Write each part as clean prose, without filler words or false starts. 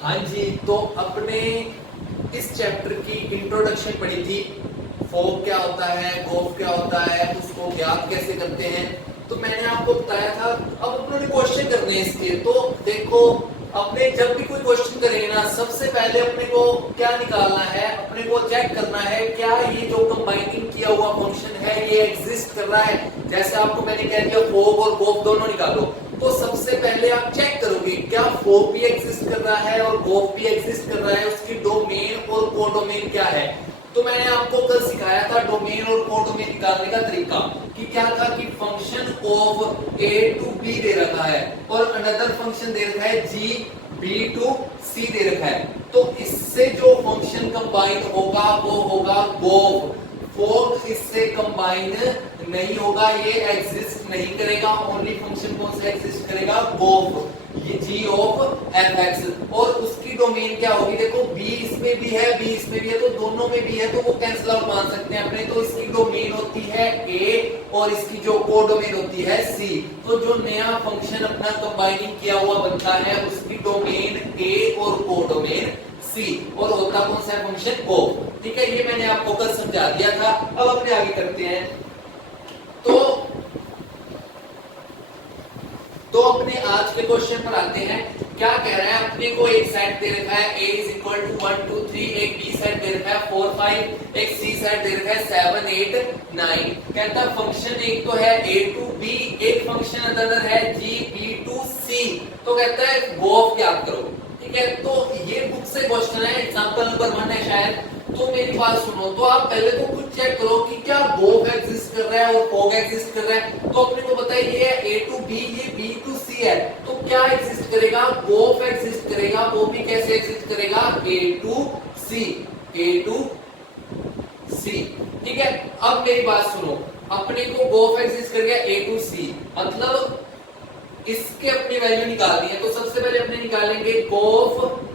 हाँ जी, तो अपने इस चैप्टर की इंट्रोडक्शन पढ़ी थी। फोक क्या होता है, गोफ क्या होता है, उसको ज्ञात कैसे करते हैं। तो मैंने आपको बताया था। अब अपने क्वेश्चन करने हैं इसके। तो देखो, अपने जब भी कोई क्वेश्चन करेंगे ना, सबसे पहले अपने को क्या निकालना है, अपने को चेक करना है क्या ये जो कंबाइनिंग किया हुआ फंक्शन है ये एग्जिस्ट कर रहा है। जैसे आपको मैंने कह दिया फोक और गोफ दोनों निकालो, तो सबसे पहले आप चेक करोगे क्या फोक भी एग्जिस्ट कर रहा है और गोफ भी एग्जिस्ट कर रहा है, उसकी डोमेन और कोडोमेन क्या है। तो मैंने आपको कल सिखाया था डोमेन और कोडोमेन निकालने का तरीका, कि क्या था कि function of A to B दे रखा है और अनदर फंक्शन दे रखा है जी बी टू सी दे रखा है। तो इससे जो फंक्शन कंबाइन होगा वो होगा गोफ। फोक इससे कंबाइन नहीं होगा, ये एग्जिस्ट नहीं करेगा। ओनली फंक्शन कौन सा एग्जिस्ट करेगा, गोफ, ये जी ऑफ एफ एक्स। और उसकी डोमेन क्या होगी, देखो बी इसमें भी है, बी इसमें भी है, तो दोनों में भी है, तो वो कैंसिल आउट मान सकते हैं अपने। तो इसकी डोमेन होती है ए और इसकी जो कोडोमेन होती है सी। तो जो नया फंक्शन अपना कंबाइनिंग किया हुआ बनता है उसकी डोमेन ए और कोडोमेन सी, और होता कौन सा फंक्शन गोफ। ठीक है, ये मैंने आपको कल समझा दिया था। अब अपने आगे करते हैं। तो अपने आज के क्वेश्चन पर आते हैं। क्या कह रहा है, अपने को एक सेट दे रखा है a इज इक्वल टू 1 2 3, एक b सेट दे रखा है 4 5, एक c सेट दे रखा है 7 8 9। कहता है फंक्शन एक तो है a टू b, एक फंक्शन अदर है g b टू c। तो कहता है गोफ ज्ञात करो। ठीक है, तो ये बुक से क्वेश्चन है, एग्जांपल नंबर 1 है शायद। तो मेरी बात सुनो, तो आप पहले तो खुद चेक करो कि क्या गोफ एग्जिस्ट कर रहा है और फोक एग्जिस्ट कर रहा है। तो अपने को बताइए ये a टू b, ये b टू c है, तो क्या एग्जिस्ट करेगा, गोफ एग्जिस्ट करेगा। वो भी कैसे एग्जिस्ट करेगा, a to c, a to c। ठीक है, अब मेरी बात सुनो, अपने को गोफ एग्जिस्ट कर गया a टू c, मतलब इसके अपनी वैल्यू निकालनी है। तो सबसे पहले अपने निकालेंगे गोफ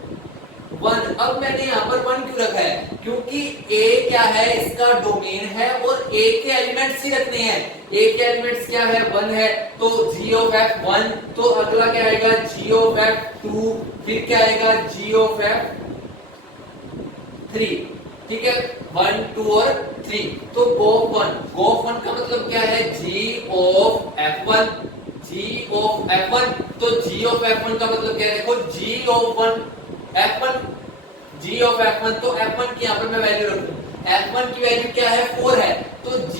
1। अब मैंने यहाँ पर 1 क्यों रखा है, क्योंकि a क्या है, इसका डोमेन है और a के एलिमेंट्स ही रखने हैं। a के एलिमेंट्स क्या है, 1 है, तो g ऑफ f 1। तो अगला क्या आएगा, g ऑफ f 2, फिर क्या आएगा g ऑफ f 3। ठीक है, 1 2 और 3। तो गोफ 1 का मतलब क्या है, g of f1, g of f1। तो g ऑफ f1 का मतलब क्या है, देखो g of 1 f1, g of f1, तो f1 की यहां पर मैं वैल्यू रखूं, f1 की वैल्यू क्या है, 4 है, तो g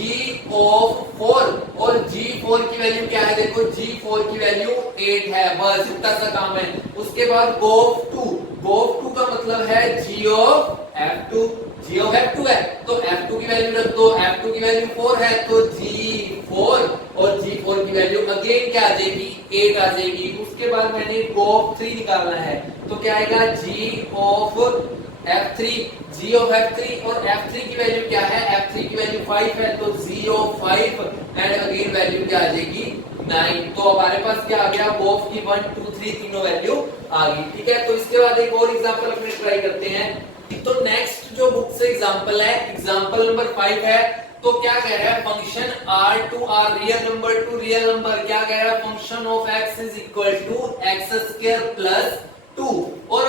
ऑफ 4, और g4 की वैल्यू क्या है, देखो g4 की वैल्यू 8 है। बस इतना सा काम है। उसके बाद गोफ 2 का मतलब है g of f2, g of f2 है, तो f2 की वैल्यू रख दो, f2 की वैल्यू 4 है, तो g4, और g4 की वैल्यू अगेन क्या आ जाएगी, 8 आ जाएगी। उसके बाद मैंने गोफ 3 निकालना है, तो क्या आएगा, g of f3, g of f3, और f3 की वैल्यू क्या है, f3 की वैल्यू 5 है, तो g of 5, and again value क्या आ जाएगी, 9। तो हमारे पास क्या आ गया, गोफ की 1 2 3 तीनों वैल्यू आ गई। ठीक है, तो इसके बाद एक और एग्जांपल अपने ट्राई करते हैं। तो नेक्स्ट जो बुक से एग्जांपल है, एग्जांपल नंबर 5 है। तो क्या कह रहा है, function r to r, real number to real number, क्या कह रहा है, function of x is equal to x square plus 2, और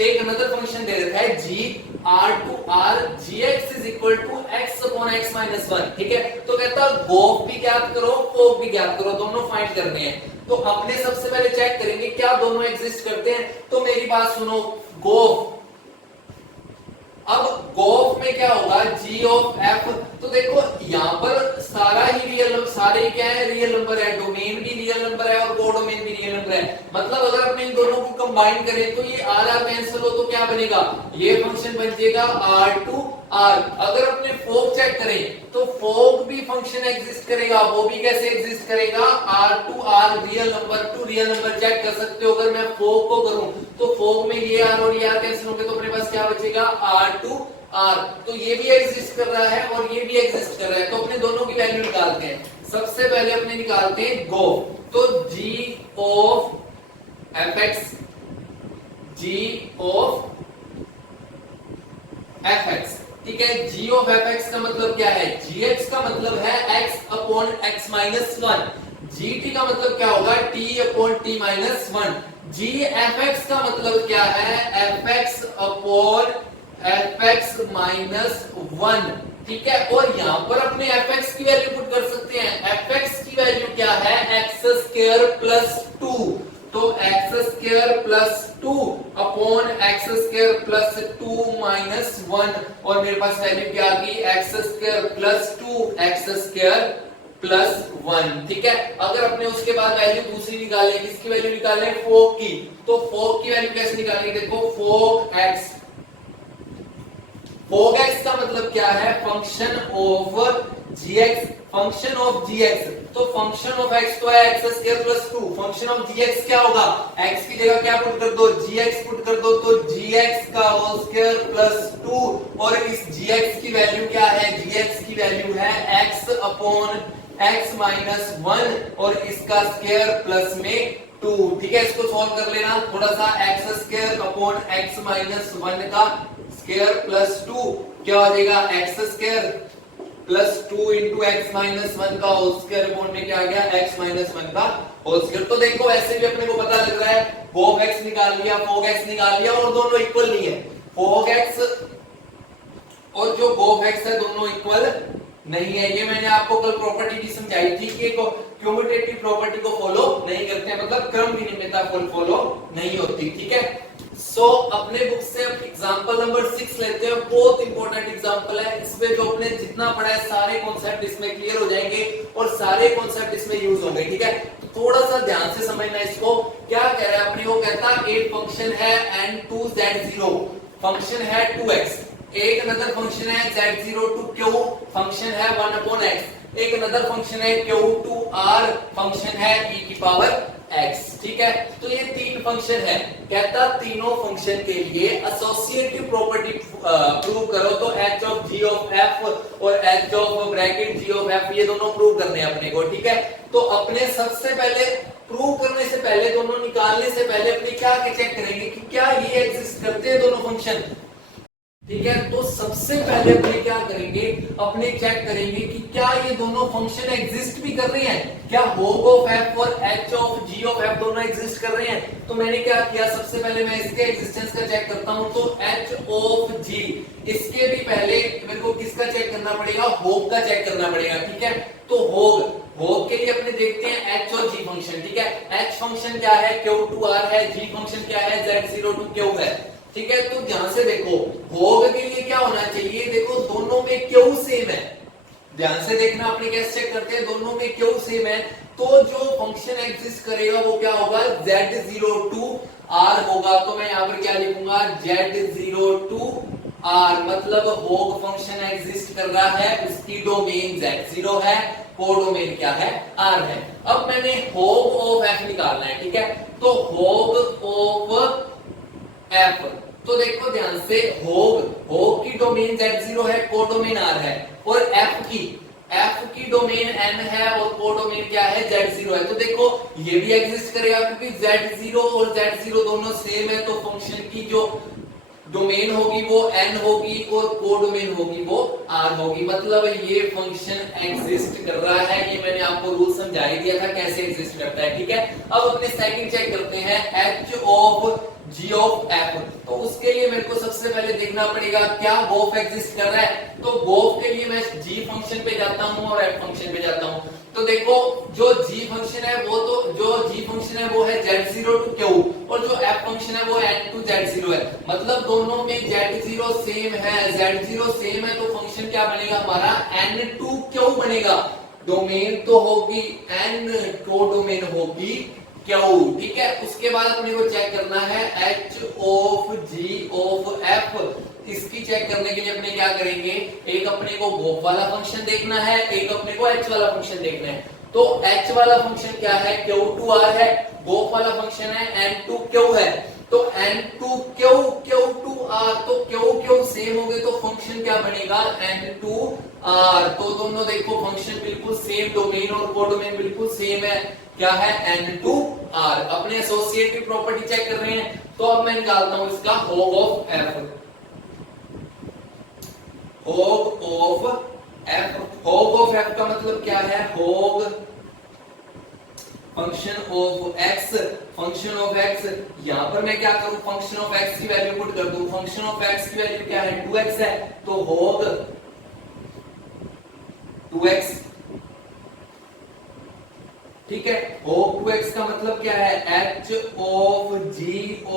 एक अनदर फंक्शन दे रखा है g r to r, gx is equal to x upon x minus 1। ठीक है, तो कहता है गोफ भी ज्ञात करो, फोक भी ज्ञात करो, दोनों फाइंड करने हैं। तो अपने सबसे पहले चेक करेंगे क्या दोनों एग्जिस्ट करते हैं। तो मेरी बात सुनो, गोफ, अब गोफ में क्या होगा, g ऑफ f। तो देखो यहाँ पर सारा ही रियल, सारे क्या है, रियल नंबर है, डोमेन भी रियल नंबर है और कोडोमेन भी रियल नंबर है। मतलब अगर अपने इन दोनों को कंबाइन करें तो ये r कैंसिल हो, तो क्या बनेगा, ये फंक्शन बन जाएगा r टू r। अगर अपने फोक चेक करें तो फोक भी फंक्शन एग्जिस्ट करेगा, वो भी कैसे एग्जिस्ट करेगा, r to r, real number to real number. Check कर सकते हो, अगर मैं फोक को करूं तो फोक में ये r और ये r कैंसिल होंगे, तो अपने पास क्या बचेगा, r टू r। तो ये भी एग्जिस्ट कर रहा है और ये भी एग्जिस्ट कर रहा है। तो अपने दोनों की वैल्यू निकालते हैं। सबसे पहले अपने निकालते हैं गोफ। तो g of fx, g of fx। ठीक है, g ऑफ fx का मतलब क्या है, gx का मतलब है x upon x minus 1, gt का मतलब क्या होगा, t upon t minus one. G f x का मतलब क्या है, f x upon f x minus one, ठीक है। और यहां पर अपने एफ एक्स की वैल्यू पुट कर सकते हैं। एफ एक्स की वैल्यू क्या है, एक्स स्क्वायर प्लस टू, तो x square plus two upon x square plus two minus one, और मेरे पास वैल्यू क्या आ गई, x square plus to x square plus one, ठीक है। अगर अपने उसके बाद वैल्यू दूसरी निकालें, किसकी वैल्यू निकालें, फोक की, तो फोक की वैल्यू कैसे निकालेंगे, देखो फोक एक्स, फोक एक्स का मतलब क्या है, function of g x, function of g x, तो फंक्शन ऑफ एक्स तो है x square plus two, function of g x क्या होगा, एक्स की जगह क्या पुट कर दो, जी एक्स पुट कर दो, तो जी एक्स का होल स्क्वायर प्लस टू, और इस जी एक्स की वैल्यू क्या है, जी एक्स की वैल्यू है x upon x minus one, और इसका स्क्वायर प्लस में टू, ठीक है। इसको सॉल्व कर लेना थोड़ा सा, x square upon x minus one का स्क्वायर प्लस टू क्या हो जाएगा, x square plus two into x minus one का होल स्क्वायर अपॉन में क्या आ गया, एक्स माइनस वन का होल स्क्वायर। तो देखो ऐसे भी अपने को पता लग रहा है, फोक एक्स निकाल लिया, फोक एक्स निकाल लिया, और दोनों इक्वल नहीं है, फोक एक्स और जो गोफ एक्स है दोनों इक्वल नहीं है। ये मैंने आपको कल प्रॉपर्टी भी समझाई थी कि क्यूमुलेटिव प्रॉपर्टी को फॉलो नहीं करते हैं, मतलब क्रम विनिमयता फॉलो नहीं होती, ठीक है। सो अपने बुक से एग्जांपल नंबर 6 लेते हैं, बहुत इंपॉर्टेंट एग्जांपल है। इसमें जो अपने जितना पढ़ा है सारे कॉन्सेप्ट इसमें क्लियर हो जाएंगे और सारे कॉन्सेप्ट इसमें यूज होंगे, ठीक है। तो थोड़ा सा ध्यान से समझना इसको, क्या कह रहा है अपने को, कहता है एक फंक्शन है n2z0, फंक्शन है 2x, एक अनदर फंक्शन है z0 टू q, फंक्शन है 1 अपॉन x, एक अनदर फंक्शन है q टू r, फंक्शन है e की पावर x, ठीक है। तो ये तीन फंक्शन है, कहता तीनों फंक्शन के लिए एसोसिएटिव प्रॉपर्टी प्रूव करो, तो h of g of f और h of bracket g of f ये दोनों प्रूव करने हैं अपने को, ठीक है। तो अपने सबसे पहले प्रूव करने से पहले, दोनों निकालने से पहले अपने क्या चेक करेंगे कि क्या ये एग्जिस्ट करते हैं दोनों फंक्शन, ठीक है। तो सबसे पहले अपने क्या करेंगे, अपने चेक करेंगे कि क्या ये दोनों फंक्शन एग्जिस्ट भी कर रहे हैं, क्या होग ऑफ f और h of g of f दोनों एग्जिस्ट कर रहे हैं। तो मैंने क्या किया, सबसे पहले मैं इसके एग्जिस्टेंस का चेक करता हूं, तो h ऑफ g, इसके भी पहले मेरे को किसका चेक करना पड़ेगा, होग का चेक करना पड़ेगा, ठीक है। तो होग के लिए अपने देखते हैं h और g फंक्शन, ठीक है। h फंक्शन क्या है, q टू r है, g फंक्शन क्या है, z0 टू q है, ठीक है। तो ध्यान से देखो, होग के लिए क्या होना चाहिए, देखो दोनों में क्यू सेम है, ध्यान से देखना, अपने कैसे चेक करते हैं, दोनों में क्यू सेम है, तो जो फंक्शन एग्जिस्ट करेगा वो क्या होगा, z0 टू r होगा। तो मैं यहाँ पर क्या लिखूंगा, z0 टू r, मतलब होग फंक्शन एग्जिस्ट कर रहा है, उसकी डोमेन z0 है, कोडोमेन क्या है, r है। अब मैंने होग ऑफ f निकालना है, ठीक है। तो होग ऑफ f, तो देखो ध्यान से, होग की डोमेन z0 है, कोडोमेन r है, और f की डोमेन n है और कोडोमेन क्या है, z0 है। तो देखो ये भी एग्जिस्ट करेगा क्योंकि z0 और z0 दोनों सेम है, तो फंक्शन की जो डोमेन होगी वो n होगी और कोडोमेन होगी वो r होगी, मतलब ये फंक्शन एग्जिस्ट कर रहा है। ये मैंने आपको रूल समझा ही दिया था कैसे एग्जिस्ट करता है, ठीक है। अब अपने सेकंड चेक करते हैं, h of g of f, तो उसके लिए मेरे को सबसे पहले देखना पड़ेगा क्या गोफ एग्जिस्ट कर रहा है। तो गोफ के लिए मैं g फंक्शन पे जाता हूं और f फंक्शन पे जाता हूं। तो देखो जो g फंक्शन है वो, तो जो g फंक्शन है वो है z0 टू q, और जो f फंक्शन है वो n टू z0 है, मतलब दोनों में z0 सेम है, z0 सेम है, तो फंक्शन क्या बनेगा हमारा, n टू q बनेगा। डोमेन तो होगी n, कोडोमेन होगी q, ठीक है। उसके बाद अपने को चेक करना है h of g of f, इसकी चेक करने के लिए अपने क्या करेंगे, एक अपने को गोफ वाला फंक्शन देखना है, एक अपने को h वाला फंक्शन देखना है। तो h वाला फंक्शन क्या है, q टू r है, गोफ वाला फंक्शन है n टू q है, तो n to q to r, तो q सेम हो गए, तो फंक्शन क्या बनेगा, n टू r। तो दोनों देखो फंक्शन बिल्कुल सेम, डोमेन और कोडोमेन बिल्कुल सेम है, क्या है, n टू r। अपने एसोसिएटिव प्रॉपर्टी चेक कर रहे हैं, तो अब मैं निकालता हूं इसका होग ऑफ f, होग ऑफ f। होग ऑफ f का मतलब क्या है, होग function of x, function of x, यहां पर मैं क्या करूं, फंक्शन ऑफ एक्स की वैल्यू पुट कर दूं। फंक्शन ऑफ एक्स की वैल्यू क्या है, 2x है, तो होग 2x, ठीक है। होग 2x का मतलब क्या है, h of g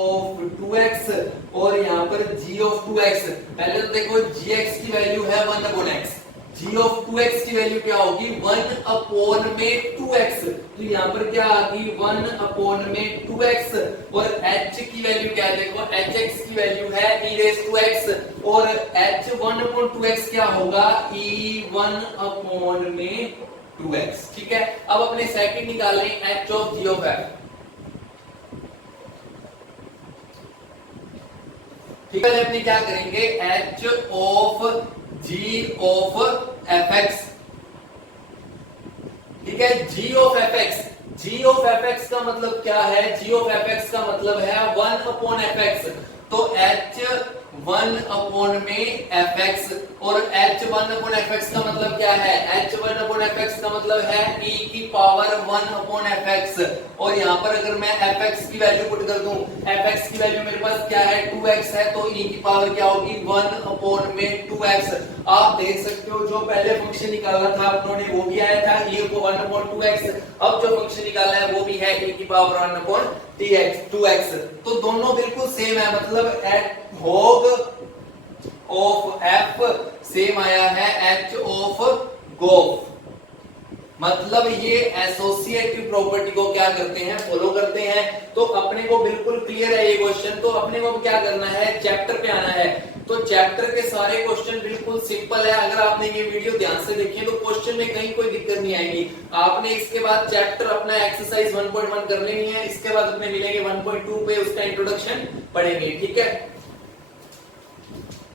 of 2x, और यहां पर g ऑफ 2x, पहले तो देखो gx की वैल्यू है 1 upon x, g of 2x की वैल्यू क्या होगी, 1 अपॉन में 2x, तो यहां पर क्या आ गई 1 अपॉन में 2x, और h की वैल्यू क्या है, देखो hx की वैल्यू है e रेज टू x, और h 1 अपॉन 2x क्या होगा, e 1 अपॉन में 2x, ठीक है। अब अपने सेकंड निकाल लें, h of g of f, ठीक है। अपने क्या करेंगे, h of g of fx, ठीक है। g of fx, g of fx का मतलब क्या है, g ऑफ fx का मतलब है 1 अपॉन fx, तो h 1 अपॉन में fx, और h 1 अपॉन fx का मतलब क्या है, h 1 अपॉन fx का मतलब है e की पावर 1 अपॉन fx, और यहां पर अगर मैं fx की वैल्यू पुट कर दूं, fx की वैल्यू मेरे पास क्या है, 2x है, तो e की पावर क्या होगी, 1 अपॉन में 2x। आप देख सकते हो जो पहले फंक्शन निकाला था अपनों ने वो भी आया था e को 1 अपॉन 2x, अब जो फंक्शन निकाला है वो भी है e की पावर 1 अपॉन 2x, तो दोनों बिल्कुल सेम है, मतलब होग ऑफ f सेम आया है h ऑफ गोफ, मतलब ये एसोसिएटिव प्रॉपर्टी को क्या करते हैं, फॉलो करते हैं। तो अपने को बिल्कुल क्लियर है ये क्वेश्चन, तो अपने को क्या करना है, चैप्टर पे आना है। तो चैप्टर के सारे क्वेश्चन बिल्कुल सिंपल है, अगर आपने ये वीडियो ध्यान से देखी है तो क्वेश्चन में कहीं कोई दिक्कत नहीं आएगी। आपने इसके बाद चैप्टर अपना एक्सरसाइज 1.1 कर लेनी है, इसके बाद अपने मिलेंगे 1.2 पे उसका इंट्रोडक्शन पढ़ेंगे, ठीक है।